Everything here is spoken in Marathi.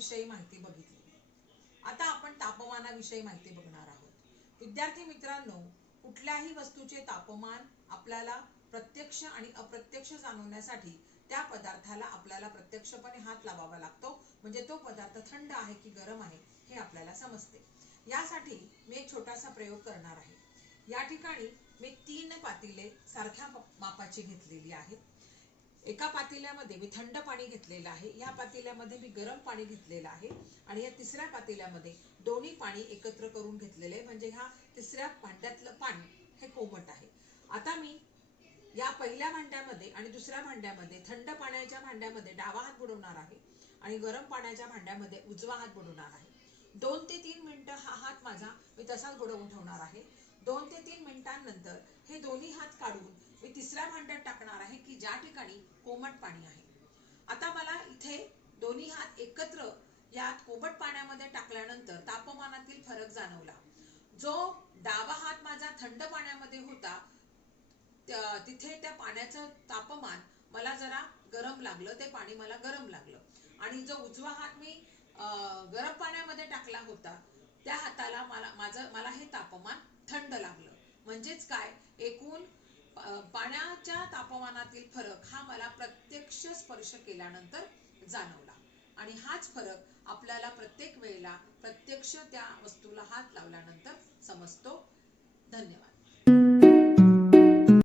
तापमानाविषयी माहिती बघितली. आता आपण तापमानाविषयी माहिती बघणार आहोत. विद्यार्थी मित्रांनो, कुठल्याही वस्तूचे तापमान आपल्याला प्रत्यक्ष आणि अप्रत्यक्ष जाणवण्यासाठी त्या पदार्थाला आपल्याला प्रत्यक्षपणे हात लावावा लागतो, म्हणजे तो पदार्थ थंड आहे की गरम आहे हे आपल्याला समजते. यासाठी मी एक छोटासा प्रयोग करणार आहे. या ठिकाणी मी 3 पातेले सारख्या मापाची घेतलेली आहेत. एका पातेल्यामध्ये मी थंड पाणी घेतलेलं आहे, या पातेल्यामध्ये मी गरम पाणी घेतलेलं आहे आणि या तिसऱ्या पातेल्यामध्ये दोन्ही पाणी एकत्र करून घेतलेले, म्हणजे ह्या तिसऱ्या भांड्यातलं पाणी हे कोमट आहे. आता मी या पहिल्या भांड्यामध्ये आणि दुसऱ्या भांड्यामध्ये थंड पाण्याच्या भांड्यामध्ये डावा हात बुडवणार आहे आणि गरम पाण्याच्या भांड्यामध्ये उजवा हात बुडवणार आहे. 2 ते 3 मिनिटं हा हात माझा मी तसाच बुडवून ठेवणार आहे. 2 ते 3 मिनिटांनंतर हे दोन्ही हात काढून मी तिसऱ्या भांड्यात टाकणार आहे की ज्या ठिकाणी कोमट पाणी आहे. आता मला इथे दोन्ही हात एकत्र यात कोमट पाण्यामध्ये टाकल्यानंतर तापमानातील फरक जाणवला. जो डावा हात माझा थंड पाण्यामध्ये होता तिथे त्या पाण्याचं तापमान मला जरा गरम लागलं, ते पाणी मला गरम लागलं. आणि जो उजवा हात मी गरम पाण्यामध्ये टाकला होता त्या हाताला मला हे तापमान थंड लागलं. म्हणजेच काय, एकूण पाण्याच्या तापमानातील फरक हा मला प्रत्यक्ष स्पर्श केल्यानंतर जाणवला. आणि हाच फरक आपल्याला प्रत्येक वेळेला प्रत्यक्ष त्या वस्तूला हात लावल्यानंतर समजतो. धन्यवाद.